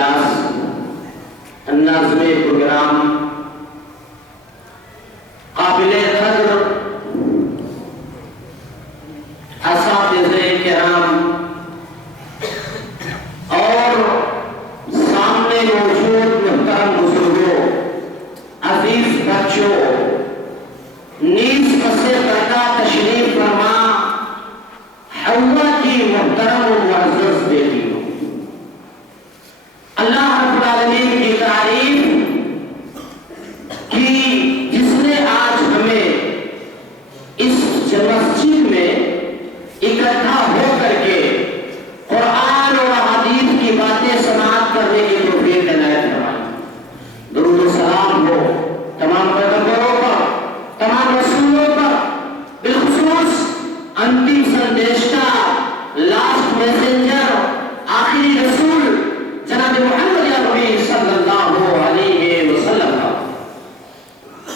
اجلاس نظم پروگرام قابل قدر اساتذہ کرام اور سامنے موجود محترم بزرگوں، عزیز بچوں، نیز پس پردہ تشریف فرما حوا کی محترم و معزز بیٹیوں، اللہ رب العالمین کی تعریف کی جس نے آج ہمیں اس مسجد میں اکٹھا ہو کر کے قرآن اور حدیث کی باتیں سماعت کرنے کی توفیق عنایت فرمائی۔ درود و سلام ہو تمام پیغمبروں پر، تمام رسولوں پر، بالخصوص انتم سندیشتا، لاسٹ میسنجر، آخری رسول جناب محمد عربی صلی اللہ علیہ وسلم کا۔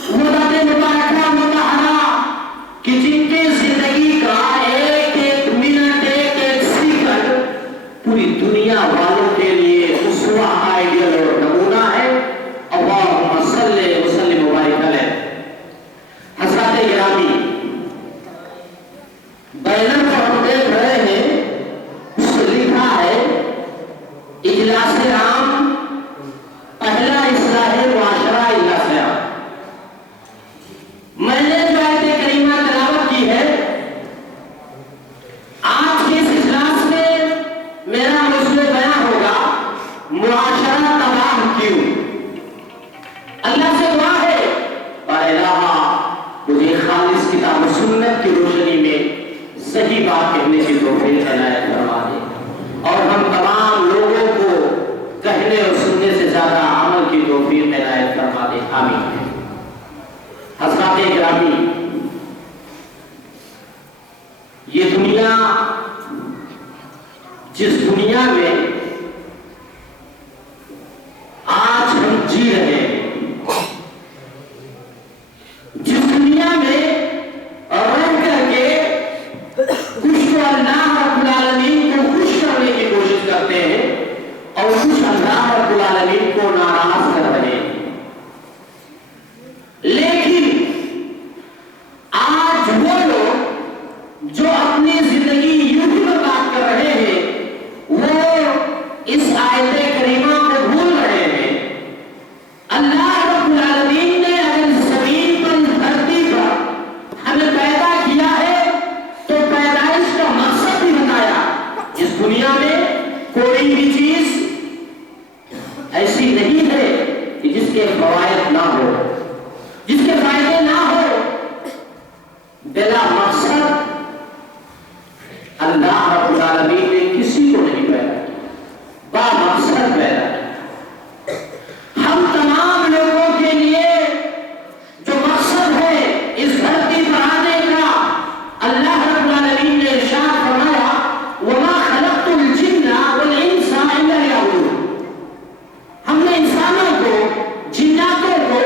وہ ذات مبارکہ مطہرہ کہ جن کے زندگی کا ایک ایک منٹ، ایک ایک سیکنڈ پوری دنیا والوں کے لیے اسوہ، آئیڈیل اور نمونہ ہے۔ اللہم صلی وسلم وبارک علیہ۔ حضرات گرامی، بینر پر ہم دیکھ رہے ہیں، اس سے لکھا ہے اجلاس عام پہلا اصلاح معاشرہ اجلاس عام۔ میں نے جو آیت کریمہ تلاوت کی ہے، آج کے اس اجلاس میں میرا موضوع بیان ہوگا معاشرہ تباہ کیوں۔ اللہ سے دعا ہے اور الہا مجھے خالص کتاب و سنت کی روشنی میں صحیح بات کہنے کی توفیق عنایت فرما دے، اور ہم تمام لوگوں کو کہنے اور سننے سے زیادہ عمل کی توفیق عنایت فرما دے، آمین۔ حضرات گرامی، یہ دنیا، جس دنیا میں آج ہم جی رہے ہیں، جس دنیا میں رہ کر کے کچھ تو اللہ رب العالمین کو خوش کرنے کی کوشش کرتے ہیں اور کچھ اللہ رب العالمین کو ناراض کر رہے ہیں، لیکن آج وہ لوگ جو اپنی زندگی یوں ہی برباد کر رہے ہیں، وہ اس آیت کریمہ کو بھول رہے ہیں۔ اللہ رب العالمین نے اگر زمین پر، دھرتی پر ہمیں پیدا کیا ہے تو پیدائش کا مقصد بھی بتایا۔ اس دنیا میں کوئی بھی چیز ایسی نہیں ہے کہ جس کے فوائد نہ ہو، جس کے فائدے نہ ہو۔ بلا مقصد اللہ رب العالمین نے کسی کو نہیں پیدا کیا، با مقصد پیدا کیا۔ ہم تمام لوگوں کے لیے جو مقصد ہے اس دھرتی پر آنے کا، اللہ رب العالمین نے ارشاد فرمایا وَمَا خَلَقْتُ الْجِنَّ وَالْإِنسَ إِلَّا لِيَعْبُدُونِ۔ ہم نے انسانوں کو، جناتوں کو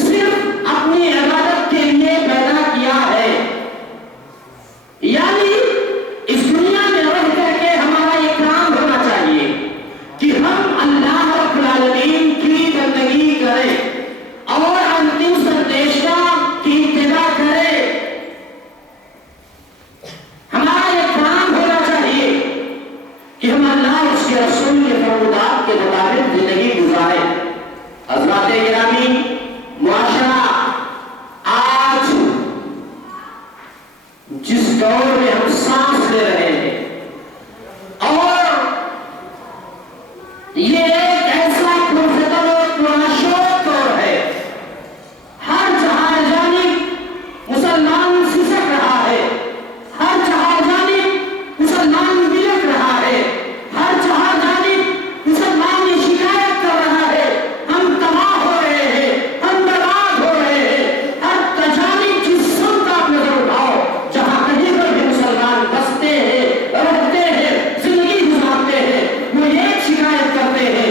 صرف اپنی عبادت کے لیے پیدا کیا ہے۔ یعنی اس دنیا میں رہ کر کے ہمارا یہ کام ہونا چاہیے کہ ہم اللہ رب العالمین کی بندگی کریں اور انتم سندیشہ کی اتباع کریں۔ ہمارا یہ کام ہونا چاہیے کہ ہم اللہ اور اس کے رسول کے فرمودات کے مطابق زندگی گزاریں۔ حضرات گرامی، معاشرہ آج جس دور میں ہم سانس لے رہے ہیں، اور یہ ایک ایسا پرفتن اور پرشور دور ہے، ہر جہاں جانب مسلمان سسک رہا ہے، ہر جہاں جانب مسلمان بلک رہا ہے، ہر جہاں جانب مسلمان یہ شکایت کر رہا ہے ہم تباہ ہو رہے ہیں، ہم برباد ہو رہے ہیں۔ ہر جانب جس سمت آپ نظر اٹھاؤ، جہاں کہیں پر بھی مسلمان بستے ہیں، رہتے ہیں، زندگی گزارتے ہیں، وہ ایک شکایت کرتے ہیں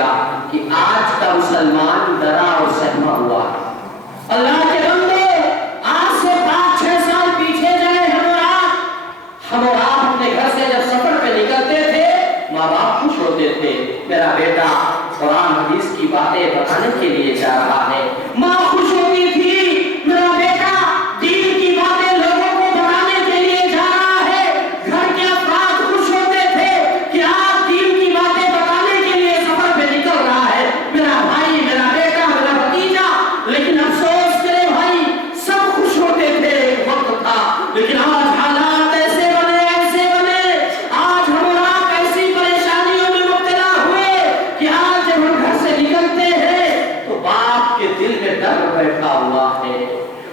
گا کہ آج کا مسلمان ڈرا اور سہما ہوا ہے۔ اللہ کے بندے، آج سے 5-6 سال پیچھے جائیں ہم اور آپ اپنے گھر سے جب سفر پہ نکلتے تھے، ماں باپ خوش ہوتے تھے، میرا بیٹا قرآن حدیث کی باتیں بتانے کے لیے جا رہا ہے۔ ماں خوش ہوتی تھی، میرا بیٹا دین کی باتیں لوگوں کو بتانے کے لیے جا رہا ہے۔ گھر کے افراد خوش ہوتے تھے کہ آج دین کی باتیں بتانے کے لیے سفر پہ نکل رہا ہے میرا بھائی، میرا بیٹا، میرا بھتیجا۔ لیکن افسوس میرے بھائی، سب خوش ہوتے تھے، ایک وقت تھا، لیکن آج حالات ایسے بنے آج ہم اور آپ ایسی پریشانیوں میں مبتلا ہوئے کہ آج جب ہم گھر سے نکلتے ہیں تو باپ کے دل میں ڈر بیٹھا ہوا ہے،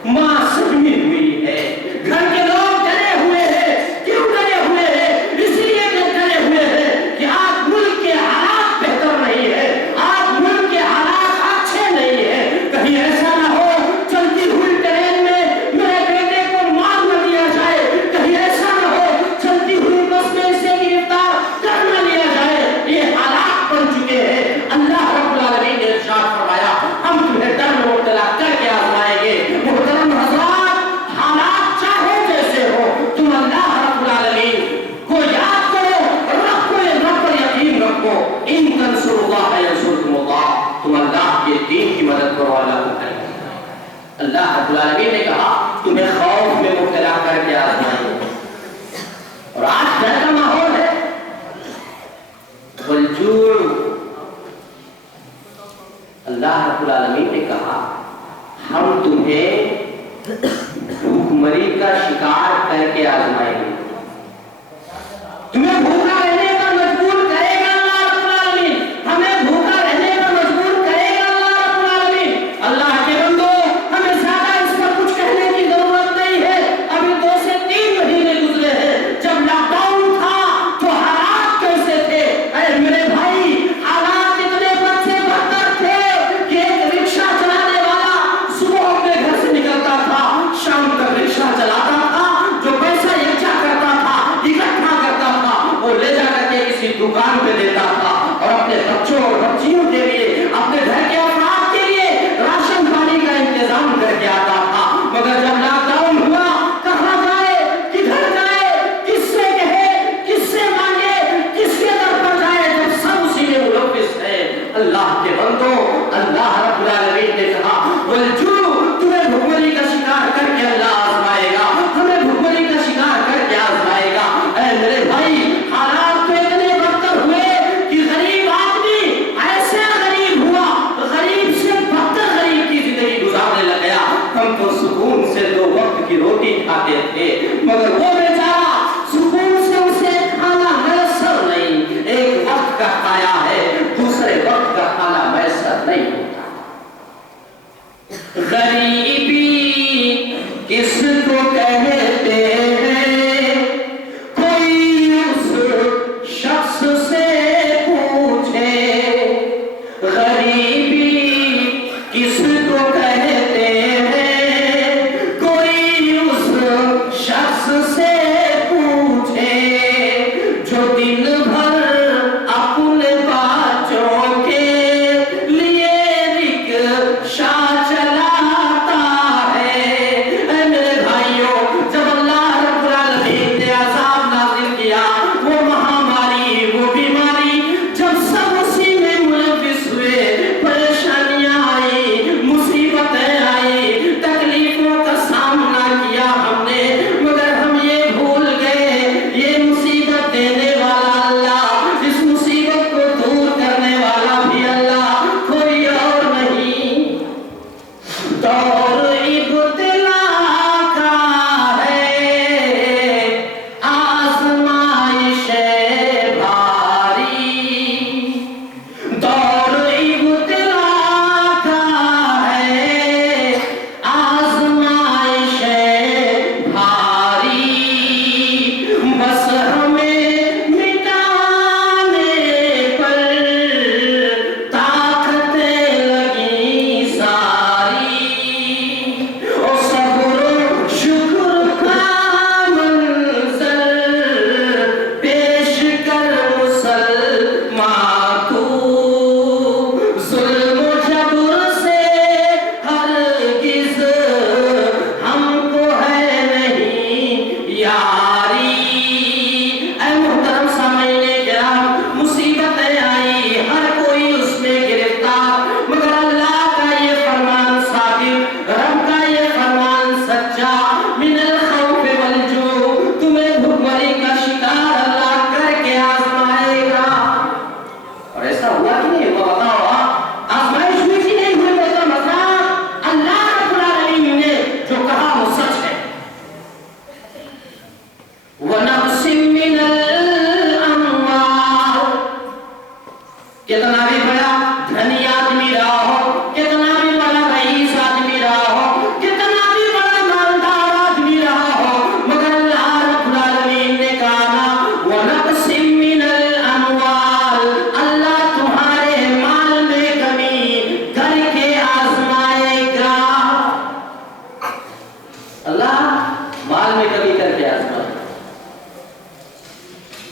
ماں سجمی ہوئی ہے، گھر کے لوگ ڈرے ہوئے ہیں۔ کیوں ڈرے ہوئے ہیں؟ اس لیے ڈرے ہوئے ہیں کہ آج ملک کے حالات بہتر نہیں ہے، آج ملک کے حالات اچھے نہیں ہیں۔ کہیں ایسا نہ ہو چلتی ہوئی ٹرین میں میرے بیٹے کو مار نہ دیا جائے، کہیں ایسا نہ ہو چلتی ہوئی بس میں اسے گرفتار کر نہ لیا جائے۔ یہ حالات بن چکے ہیں۔ اللہ رب العالمین نے ارشاد فرمایا ہم تمہیں ڈر میں مبتلا کر کے آزمائیں گے۔ محترم حضرات، حالات چاہے جیسے ہو، تم اللہ رب العالمین کو یاد کرو، رب پر یقین رکھو۔ ان تنصروا اللہ ینصرکم اللہ، تم اللہ کے دین کی مدد کرو، اللہ کو کرے گا۔ اللہ رب العالمین نے کہا تمہیں خوف میں مبتلا کر کے آزمائیں گے، اور آج ڈر کا ماحول ہے۔ والجوع، اللہ رب العالمین نے کہا ہم تمہیں بھوک مری کا شکار کر کے آزمائیں گے، تمہیں بھوکا رہنے پر مجبور کرے گا اللہ رب العالمین، ہمیں بھوکا رہنے پر مجبور کرے گا اللہ رب العالمین۔ اللہ کے بندو، ہمیں زیادہ اس پر کچھ کہنے کی ضرورت نہیں ہے۔ ابھی 2 سے 3 مہینے گزرے ہیں، جب لاک ڈاؤن تھا تو حالات کیسے تھے؟ اے میرے بھائی، حالات اتنے بد سے بدتر تھے کہ ایک رکشہ چلانے والا صبح اپنے گھر سے نکلتا تھا، شام تک رکشہ چلاتا تھا، جو پیسہ یکجا کرتا تھا، اکٹھا کرتا تھا، وہ لے جا کر کے کسی دکان پہ دیتا تھا اور اپنے بچوں اور بچیوں کے لیے، اپنے گھر کے افراد کے لیے راشن پانی کا انتظام کر کے آتا تھا۔ مگر جب لاک ڈاؤن ہوا، کہاں جائے، کدھر جائے، کس سے کہے، کس سے مانگے، کس کے در پر جائے، جب سب اسی میں ملوث ہے۔ اللہ کے بندو، اللہ رب العالمین نے کہا والجوع، تمہیں بھوکمری کا شکار کر کے اللہ آزمائے گا، ہمیں بھوکمری کا شکار کر کے آزمائے گا۔ اے میرے بھائی، حالات تو اتنے بدتر ہوئے کہ غریب آدمی ایسے غریب ہوا، غریب سے بدتر غریب کی زندگی گزارنے لگ گیا۔ ہم تو سکون سے 2 وقت کی روٹی کھاتے تھے، مگر وہ بیچارہ سکون سے اسے کھانا میسر نہیں، ایک وقت کا کھایا ہے، دوسرے وقت کا کھانا میسر نہیں ہوتا۔ غریبی کس کو کہتے ہیں، کوئی اس شخص سے پوچھے، غریبی کس کو کہتے ہیں، کوئی اس شخص سے پوچھے، جو دن بھر اپنے بچوں کے لیے رکشہ چلاتا ہوا کہ نہیں ہوا بتاؤ آزمائش ہوئی کہ نہیں ہوئی بتا مسئلہ اللہ رب العالمین نے جو کہا وہ سچ ہے وَنَقْسٍ مِّنَ الْأَمْوَالِ کتنا بھی بڑا دھنی آدمی رہا ہو کتنا بھی بڑا رئیس آدمی رہا ہو کتنا بھی بڑا مالدار آدمی رہا ہو مگر اللہ رب العالمین نے کہا وَنَقْسٍ مِّنَ الْأَمْوَالِ اللہ تمہارے مال میں کمی کر کے آزمائے گا اللہ مال میں کمی کر کے آزمائے گا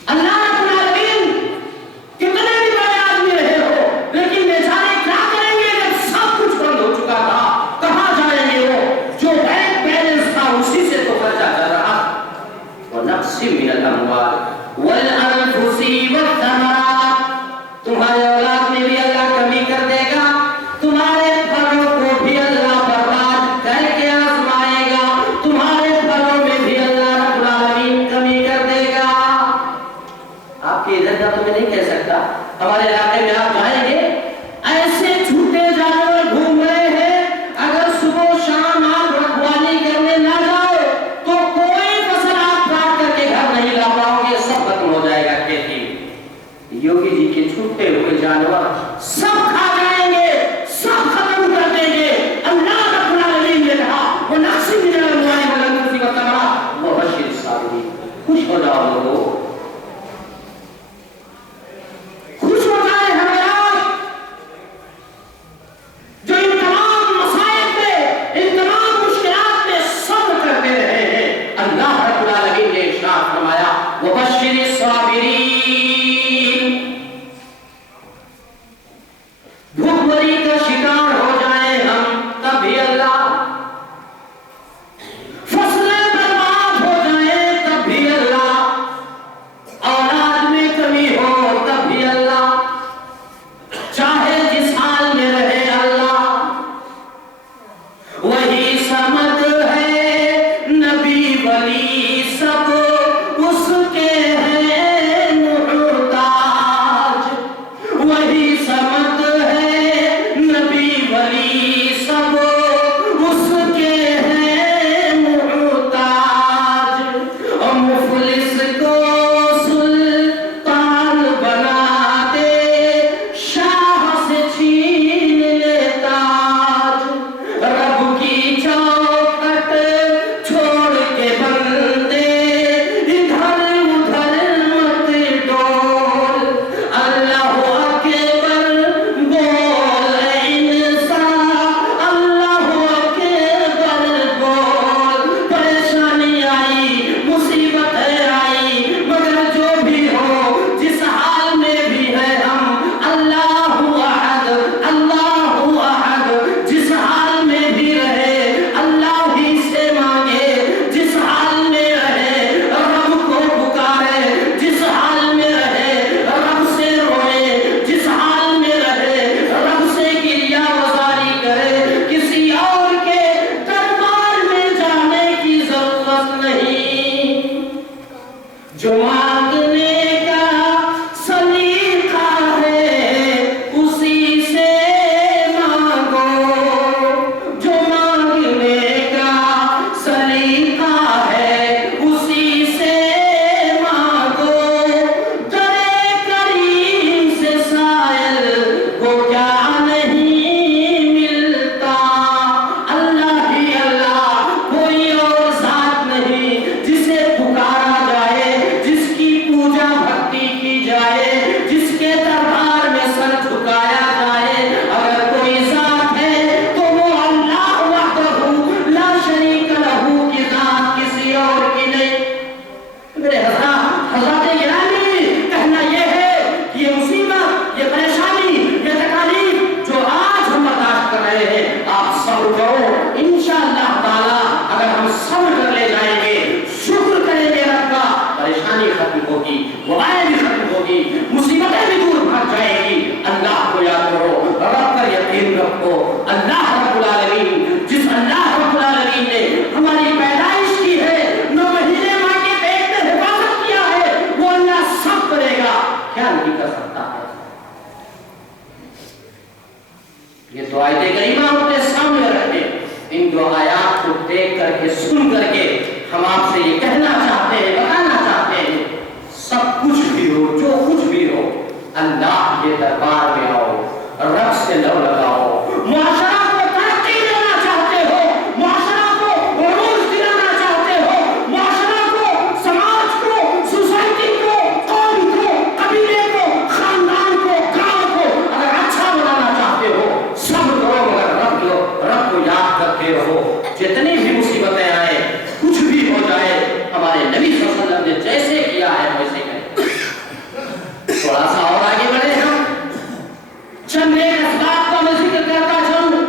اللہ رب العالمین کتنے بھی بڑے آدمی رہے ہو لیکن بیچارے کیا کریں گے جب سب کچھ بند ہو چکا تھا کہاں جائیں گے وہ جو بینک بیلنس تھا اسی سے تو خرچہ کر رہا وَنَقْسٍ مِّنَ الْأَمْوَالِ وَالْأَنفُسِ وَالثَّمَرَاتِ تمہارے اولاد میں بھی اللہ کمی کر دے گا تمہارے پھلوں کو بھی اللہ برباد کر کے آزمائے گا تمہارے پھلوں میں بھی اللہ رب العالمین کمی کر دے گا آپ کے ادھر کا تو میں نہیں کہہ سکتا ہمارے علاقے میں آپ جائیں گے ایسے چھوٹے جانور گھوم رہے ہیں اگر صبح شام آپ رکھوالی کرنے نہ جاؤ تو کوئی فصل آپ کاٹ کر کے گھر نہیں لا پاؤ گے سب ختم ہو جائے گا کھیتی یوگی جی کے چھوٹے ہوئے جانور سب کھا جائیں گے سب ختم کر دیں گے اللہ رب العالمین نے کہا وَنَقْسٍ مِّنَ الْأَمْوَالِ وَالْأَنفُسِ وَالثَّمَرَاتِ وَبَشِّرِ الصَّابِرِينَ خوش ہو جاؤ لوگو خوش ہو جائے ہمیں آپ جو ان تمام مسائل میں ان تمام مشکلات میں صبر کرتے رہے ہیں اللہ رب العالمین نے ارشاد فرمایا وَبَشِّرِ الصَّابِرِينَ بھوک مری کا شکار ہو جائیں ہم تب بھی اللہ فصلیں برباد ہو جائیں تب بھی اللہ اولاد میں کمی ہو تب بھی اللہ چاہے جس حال میں رہے اللہ وہی سمت ہے نبی ولی سب اس کے ہیں محتاج وہی سمت ہے یہ دو آیتیں کریمہ اپنے سامنے رکھتے، ان دو آیات کو دیکھ کر کے سن کر کے ہم آپ سے یہ کہنا چاہتے ہیں، بتانا چاہتے ہیں، سب کچھ بھی ہو، جو کچھ بھی ہو، اللہ کے دربار میں آؤ، رب سے لو لگاؤ۔ معاشرہ کو ترقی دینا چاہتے ہو، معاشرہ کو عروج دلانا چاہتے ہو، معاشرہ کو، سماج کو، سوسائٹی کو، قوم کو، قبیلے کو، خاندان کو، گاؤں کو اگر اچھا بنانا چاہتے ہو، سب کرو مگر رب کو یاد کرتے رہو۔ جتنی بھی مصیبتیں آئے، کچھ بھی ہو جائے، ہمارے نبی صلی اللہ علیہ وسلم نے جیسے کیا ہے ویسے کریں۔ تھوڑا سا اور آگے بڑھے ہم، چند ایک اسباب کا میں ذکر کرتا چلوں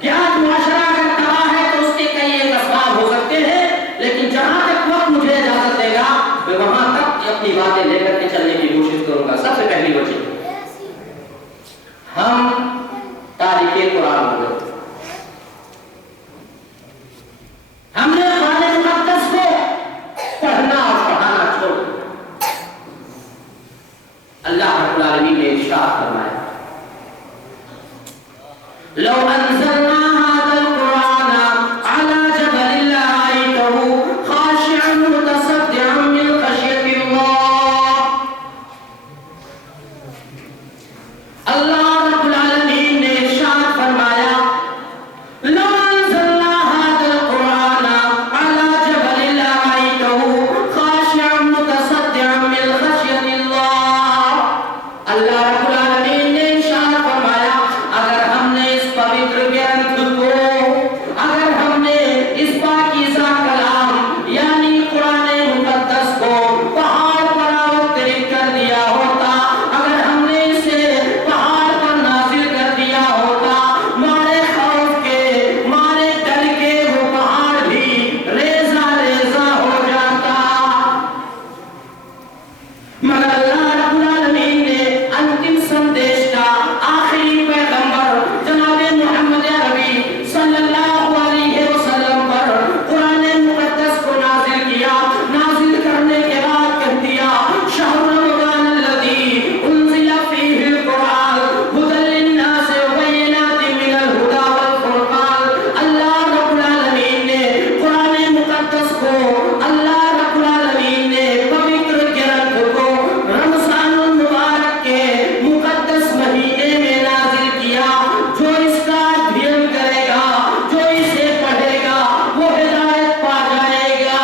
کہ آج معاشرہ اگر تباہ ہے تو اس کے کئی ایک اسباب ہو سکتے ہیں، لیکن جہاں تک وقت مجھے اجازت دے گا میں وہاں تک اپنی باتیں لے کر کے چلنے کی کوشش کروں گا۔ سب سے پہلی وجہ، ہم تاریخ قرآن ہو گئے، ہم نے قرآن مقدس کو پڑھنا اور پڑھانا چھوڑ دیا۔ اللہ رب العالمین نے ارشاد فرمایا، لو انزلنا هذا القرآن على جبل لرأيته خاشعا متصدعا من خشية الله۔ اللہ رب العالمین نے ارشاد فرمایا، لو انزلنا هذا القرآن على جبل لرأيته خاشعا متصدعا من خشية الله۔ اللہ رب العالمین نے ارشاد فرمایا، اگر ہم نے اس پوتر گرنتھ کو، اگر ہم نے اس پاکیزہ کلام یعنی قرآن مقدس کو پہاڑ پر اوترت کر دیا ہوتا، اگر ہم نے اسے پہاڑ پر نازل کر دیا ہوتا، مارے خوف کے، مارے ڈر کے وہ پہاڑ بھی ریزہ ریزہ ہو جاتا، مگر اللہ رب العالمین نے انتم سندیش کا آخری پیغمبر جناب محمد عربی صلی اللہ علیہ وسلم پر قرآن مقدس کو نازل کیا۔ نازل کرنے کے بعد کہہ دیا، شہر رمضان الذی انزل فیہ القرآن ھدی للناس وبینات من الھدی والفرقان۔ اللہ رب العالمین نے قرآن مقدس کو، اللہ رب العالمین نے پوتر گرنتھ کو رمضان المبارک کے مقدس مہینے میں نازل کیا۔ جو اس کا ادھین کرے گا، جو اسے پڑھے گا، وہ ہدایت پا جائے گا۔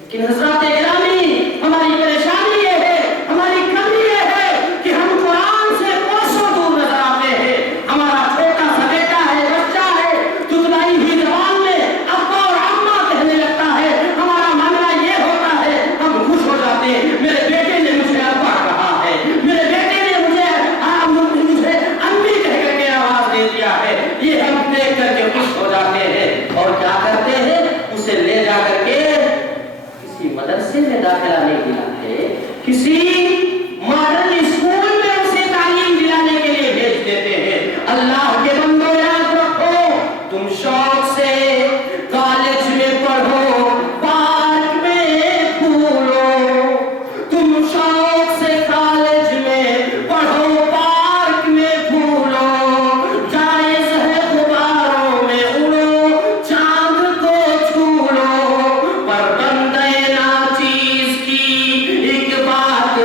لیکن حضرات گرامی، ہماری پریشانی یہ ہے، ہماری کمی یہ ہے کہ ہم قرآن سے کوسوں دور نظر آتے ہیں۔ ہمارا چھوٹا سا بیٹا ہے، بچہ ہے، تتلائی ہوئی زبان میں ابا اور اماں کہنے لگتا ہے، ہمارا معاملہ یہ ہوتا ہے، ہم خوش ہو جاتے ہیں، میرے بیٹے نے مجھے ابا کہا ہے، میرے بیٹے نے مجھے امی کہہ کر کے آواز دے دیا ہے، یہ ہم دیکھ کر کے خوش ہو جاتے ہیں، اور کیا کرتے ہیں، اسے لے جا کر کے کسی مدرسے میں داخلہ نہیں دلاتے، کسی ماڈرن اسکول میں اسے تعلیم دلانے کے لیے بھیج دیتے ہیں۔ اللہ کے بندو یاد رکھو، تم شوق سے کالج میں پڑھو، پارک میں پھولو، تم شوق سے کالج میں پڑھو، پارک میں پھولو، جائز ہے غباروں میں اڑو، چاند کو چھو لو، پر بندے ناچیز کی ایک بات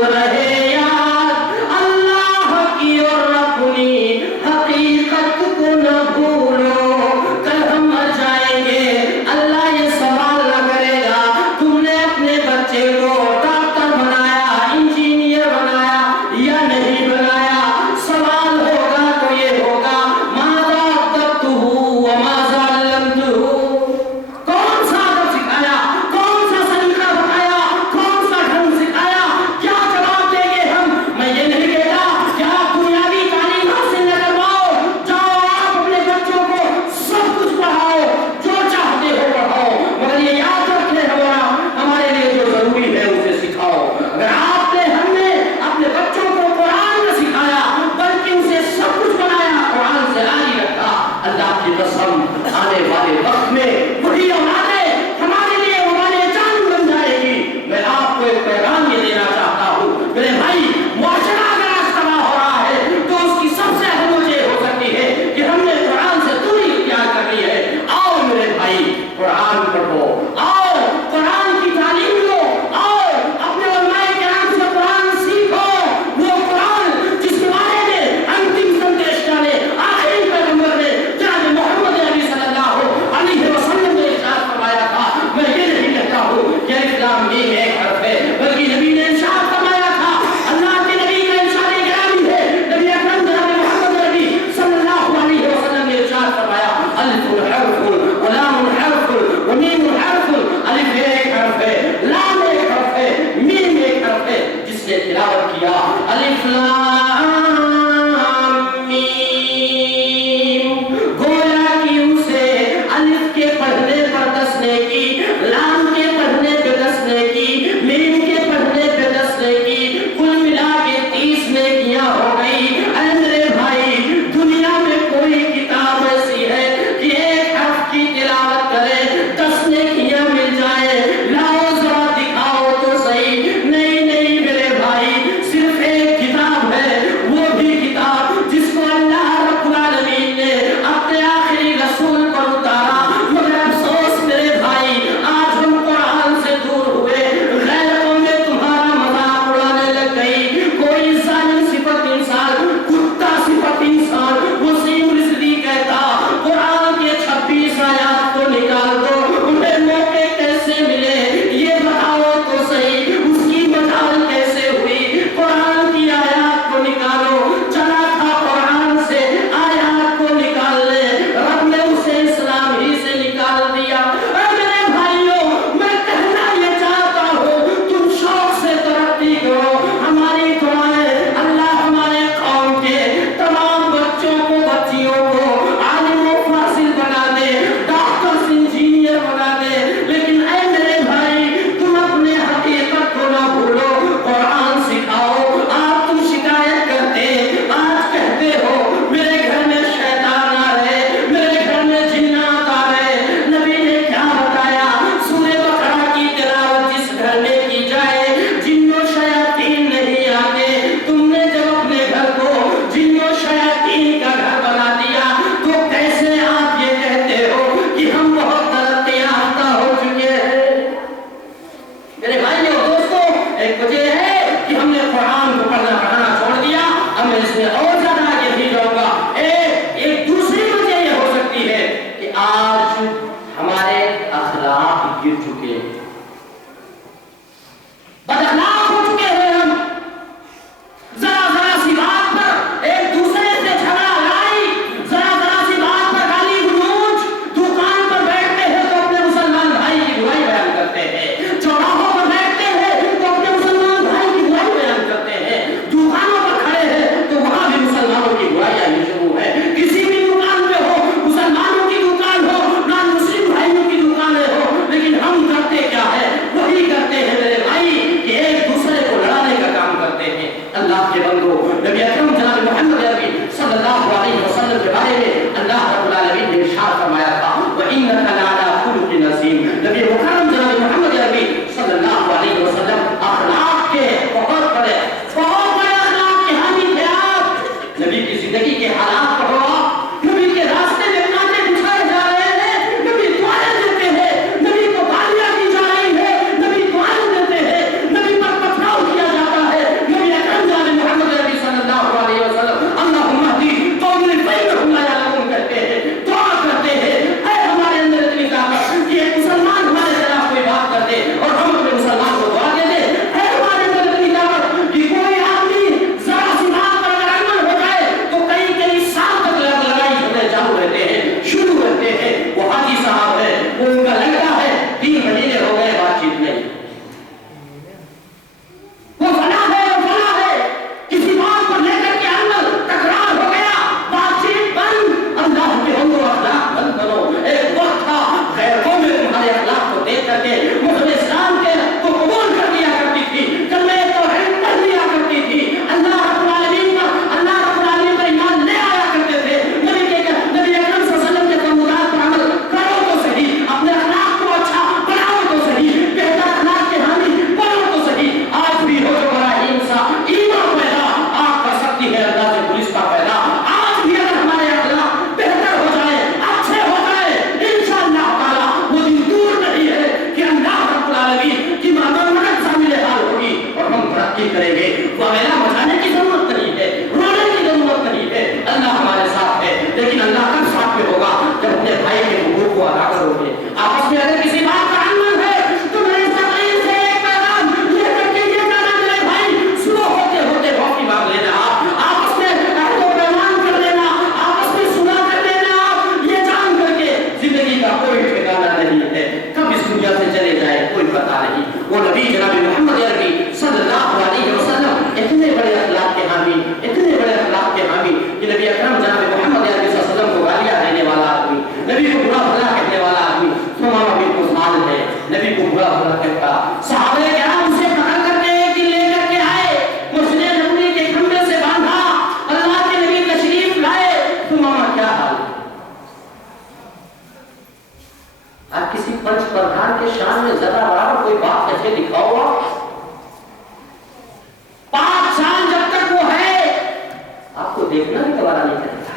دیکھنا بھی گوارا نہیں کرتا۔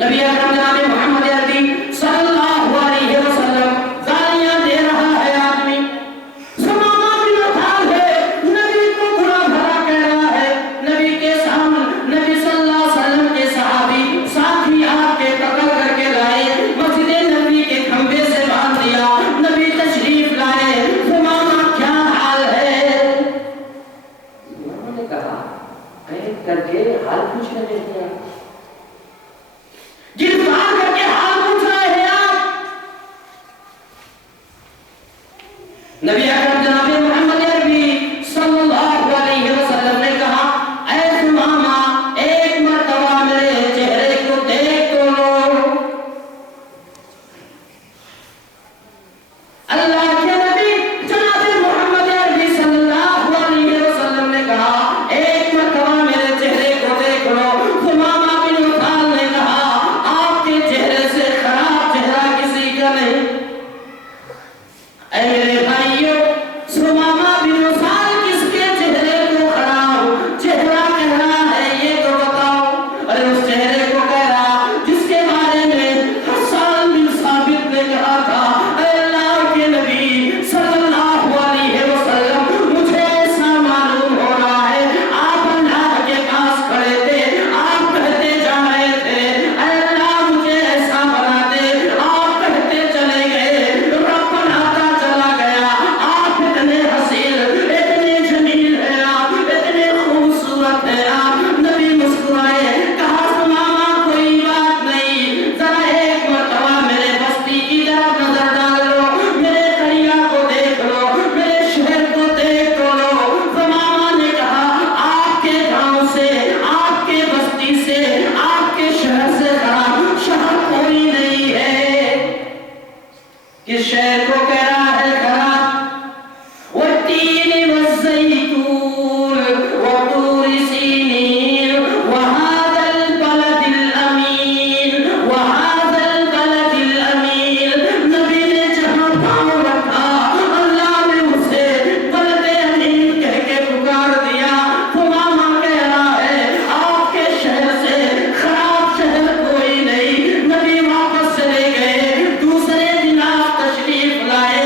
نبی اکرم جناب محمد عربی صلی اللہ علیہ وسلم گالیاں دے رہا ہے آدمی، سمامہ بن اتھال ہے، نبی کو برا بھلا کہہ رہا ہے، نبی کے سامنے نبی صلی اللہ علیہ وسلم کے صحابی ساتھی آپ کے پکڑ کر کے لائے، مسجد نبی کے کھمبے سے باندھ دیا، نبی تشریف لائے، سمامہ کیا حال ہے؟ انہوں نے کہا قید کر کے حال پوچھنے دیتے ہیں، گرفتار کر کے حال پوچھ رہے ہیں آپ۔ نبی اکرم جناب محمد عربی صلی اللہ علیہ وسلم نے کہا اے ثمامہ ایک مرتبہ میرے چہرے کو دیکھ تو لو۔ اللہ کے نبی جناب محمد عربی صلی اللہ علیہ وسلم نے کہا ایک مرتبہ میرے چہرے کو دیکھ لو۔ ثمامہ بن اتھال نے کہا آپ کے چہرے سے خراب چہرہ کسی کا نہیں۔ اے میرے بھائیو، ثمامہ بن اتھال کس کے چہرے کو خراب چہرہ کہہ رہا ہے یہ تو بتاؤ؟ ارے اس چہرے کو کہہ رہا جس کے بارے میں حسان بن ثابت نے کہا تھا اے اللہ کے نبی صلی اللہ علیہ وسلم مجھے ایسا معلوم ہو رہا ہے آپ اللہ کے پاس کھڑے تھے، آپ کہتے جا رہے تھے اے اللہ مجھے ایسا بنا دے، آپ کہتے چلے گئے، رب بناتا چلا گیا، آپ اتنے حسین اتنے جمیل ہیں، آپ اتنے خوبصورت ہیں، آپ نبی مسکرائے کہا ثمامہ کوئی بات نہیں، ذرا ایک مرتبہ میرے بستی کی طرف نظر ڈال لو، میرے قریہ کو دیکھ لو، میرے شہر کو دیکھ تو لو۔ ثمامہ نے کہا آپ کے گاؤں سے، آپ کے بستی سے، آپ کے شہر سے خراب شہر کوئی نہیں ہے۔ کس شہر کو کہہ رہا ہے خراب؟ والتین والزیتون وطور سینین وهذا البلد الامین وهذا البلد الامین۔ نبی نے جہاں پاؤں رکھا اللہ نے اسے بلد امین کہہ کے پکار دیا۔ ثمامہ کہہ رہا ہے آپ کے شہر سے خراب شہر کوئی نہیں۔ نبی واپس چلے گئے، دوسرے دن آپ تشریف لائے،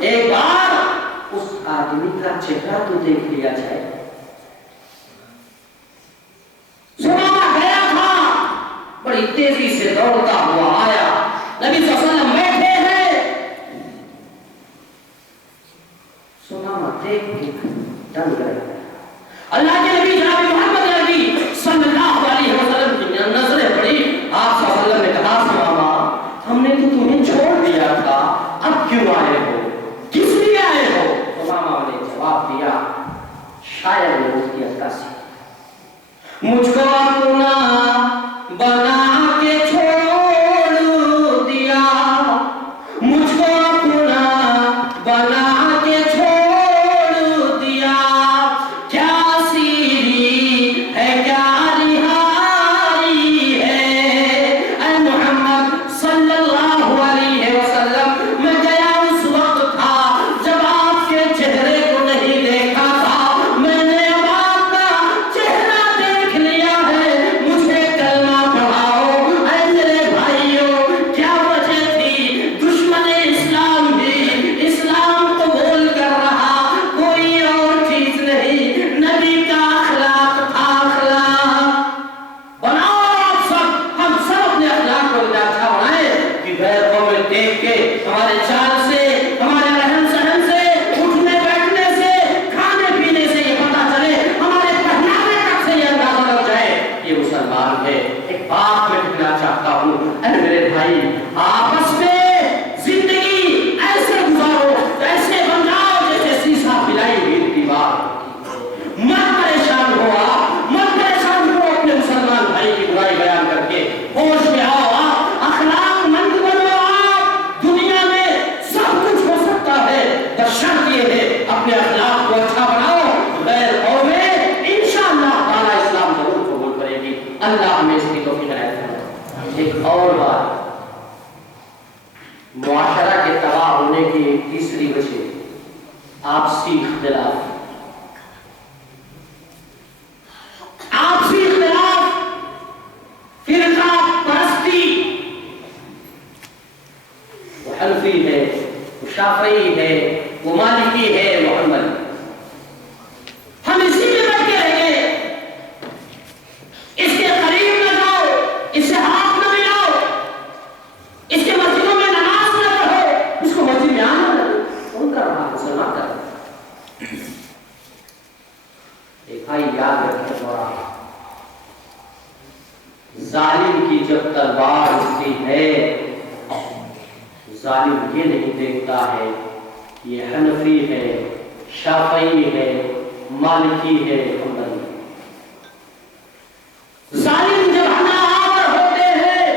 ایک بار اس آدمی کا چہرہ تو دیکھ لیا جائے. سمامہ گیا تھا, بڑی تیزی سے دوڑتا ہوا آیا, نبی صلی اللہ علیہ وسلم بیٹھے ہیں. سمامہ دیکھ کے دنگ گئے. اللہ کے نبی جناب محمد عربی صلی اللہ علیہ وسلم کی نظریں پڑی. آپ صلی اللہ علیہ وسلم نے کہا, سمامہ ہم نے تو تمہیں چھوڑ دیا تھا, اب کیوں آئے ہو, کس لیے آئے ہو؟ سمامہ نے جواب دیا, شاید وہ اس کی عکاسی, مجھ کو اپنا بنا کے چھوڑ دیا, مجھ کو اپنا بنا کے چھوڑ دیا, کیا سیری ہے کیا رہائی ہے. اے محمد صلی اللہ علیہ وسلم, میں گیا اس وقت تھا جب آپ کے چہرے کو نہیں دیکھا تھا, میں نے اب آپ کا چہرہ دیکھ لیا ہے, مجھے کلمہ پڑھاؤ. اے میرے بھائیوں, کیا وجہ تھی؟ دشمن اسلام بھی اسلام تو بول کر رہا, کوئی اور چیز نہیں, نبی کا اخلاق تھا. اخلاق بناؤ آپ سب, ہم سب اپنے اخلاق کو اچھا بنائیں کہ غیر قوم دیکھ کے ہمارے چال سے, ہمارے رہن سہن سے, اٹھنے بیٹھنے سے, کھانے پینے سے یہ پتہ چلے, ہمارے پہناوے تک سے یہ اندازہ لگ جائے یہ مسلمان ہے. ایک بات میں کہنا چاہتا ہوں, اے میرے بھائی, آپس میں زندگی ایسے گزارو, ایسے بن جاؤ جیسے سیسا پلائی ہوئی دیوار. مت پریشان ہو آپ, مت پریشان ہو اپنے مسلمان بھائی کی برائی بیان کر کے, ہوش میں آؤ آپ, اخلاق مند بنو آپ. دنیا میں سب کچھ ہو سکتا ہے, بس شرط یہ ہے اپنے اخلاق کو اچھا بناؤ. غیر قومیں انشاءاللہ تعالی اسلام ضرور قبول کرے گی. اللہ ہمیں اس کی توفیق عنایت فرمائے. ایک اور بات, معاشرہ کے تباہ ہونے کی تیسری وجہ آپسی اختلاف. آپسی اختلاف, فرقہ پرستی. وہ حنفی ہے, وہ شافعی ہے, وہ مالکی ہے, وہ حنبلی. ہم اسی میں بیٹھے رہ گئے, اس کے قریب نہ جاؤ, اس سے ہاتھ نہ ملاؤ, اس کے مسجدوں میں نماز نہ پڑھو, اس کو مسجد میں آنا نہ دو. کون کر رہا, مسلمان کر رہا. ایک بھائی یاد رکھے تھوڑا, ظالم کی جب تلوار اٹھتی ہے, ظالم یہ نہیں دیکھتا ہے یہ حنفی ہے, شافعی ہے, مالکی ہے, حنبلی. ظالم جب حملہ آور ہوتے ہیں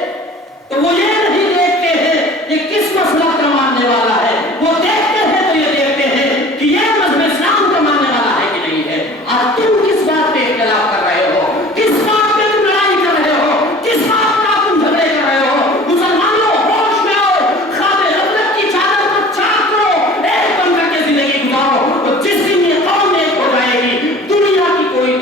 تو وہ یہ نہیں دیکھتے ہیں یہ کس مسلک کا ماننے والا ہے, وہ دیکھتے ہیں تو یہ دیکھتے ہیں کہ یہ مذہب اسلام کا ماننے والا ہے کہ نہیں ہے. اور تم کس بات پہ اختلاف کر رہے ہو, کس بات پہ تم لڑائی کر رہے ہو, کس بات پر تم جھگڑے کر رہے ہو. مسلمانوں ہوش میں آؤ, خواب غفلت کی چادر کو چاک کرو, ایک بن کر کے زندگی گزارو. اور جس دن یہ قوم ایک ہو جائے گی, دنیا کی کوئی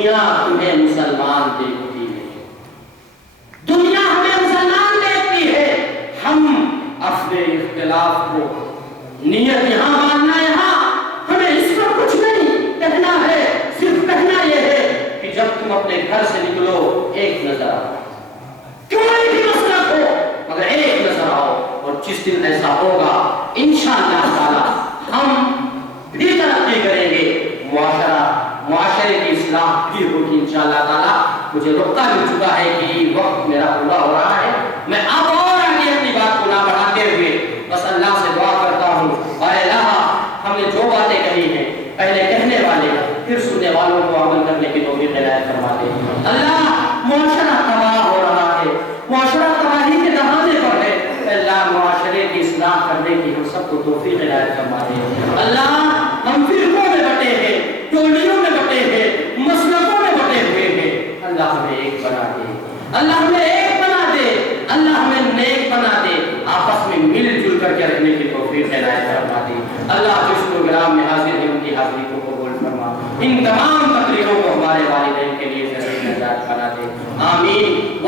دنیا تمہیں مسلمان دیکھتی ہے، دنیا ہمیں مسلمان دیکھتی ہے، ہم اپنے اختلاف کو نیت یہاں ماننا، یہاں ہمیں اس پر کچھ نہیں کہنا ہے، صرف کہنا یہ ہے کہ جب تم اپنے گھر سے نکلو ایک نظر آؤ، کوئی بھی مسئلہ ہو مگر ایک نظر آؤ، اور جس دن ایسا ہوگا انشاءاللہ تعالی ہم بھی ترقی کریں گے، معاشرے کی اصلاح بھی ہوگی انشاءاللہ تعالی۔ مجھے رکا مل چکا ہے کہ وقت میرا پورا ہو رہا ہے، میں اب اور آگے اپنی بات کو نہ بڑھاتے ہوئے بس اللہ سے دعا کرتا ہوں، اے اللہ ہم نے جو باتیں کہی ہیں پہلے کہنے والے پھر سننے والوں کو عمل کرنے کی توفیق عنایت فرما دے۔ اللہ معاشرہ تباہ ہو رہا ہے، معاشرہ تباہی کے دہانے پر ہے، اللہ معاشرے کی اصلاح کرنے کی ہم سب کو توفیق عنایت فرما دے۔ اللہ ہم فرقوں میں بٹے ہیں، ٹولیوں میں بٹے ہیں، مسلکوں میں بٹے ہوئے ہیں، اللہ ہمیں ایک بنا دے، اللہ ہمیں ایک بنا دے، اللہ ہمیں نیک بنا دے، آپس میں مل جل کر کے رہنے کی توفیق عنایت فرما دے۔ اللہ جس پروگرام میں حاضر ہیں ان کی حاضری کو قبول فرما، ان تمام تقریروں کو ہمارے والدین کے لیے ذریعہ نجات بنا دے، آمین۔